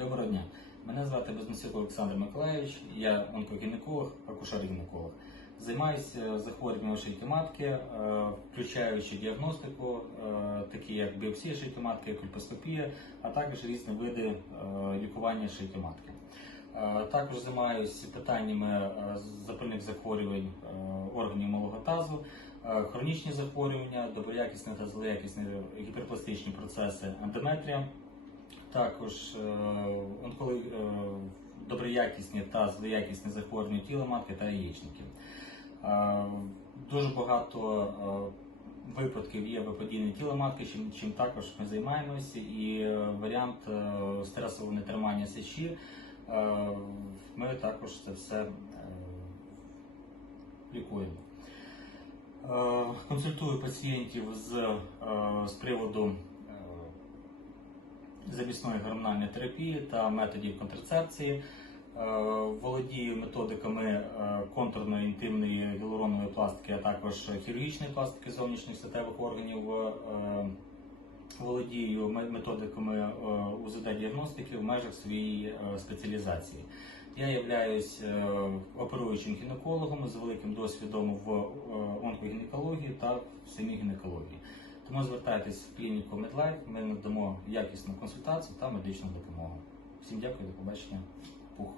Доброго дня. Мене звати Безносюк Олександр Миколаївич, я онкогінеколог, акушер-гінеколог. Займаюся захворюванням шийки матки, е, включаючи діагностику, е, такі як біопсія шийки матки, кольпоскопія, а також різні види е, лікування шийки матки. Також займаюся питаннями запальних захворювань органів малого тазу, хронічні захворювання, доброякісні та злоякісні гіперпластичні процеси ендометрія. Також е, онколи, е, доброякісні та злоякісні захворювання тіла матки та яєчників. Е, Дуже багато випадків є випадіння тіла матки, чим, чим також ми займаємося, і варіант стресового нетримання сечі. Ми також це все лікуємо. Консультую пацієнтів з, з приводу замісної гормональної терапії та методів контрацепції. Е, Володію методиками е, контурної інтимної гіалуронової пластики, а також хірургічної пластики зовнішніх статевих органів. Е, Володію методиками УЗД-діагностики в межах своєї спеціалізації. Я являюсь оперуючим гінекологом з великим досвідом в онкогінекології та в самій гінекології. Тому звертайтесь в клініку MedLife, ми надамо якісну консультацію та медичну допомогу. Всім дякую, до побачення. Пух.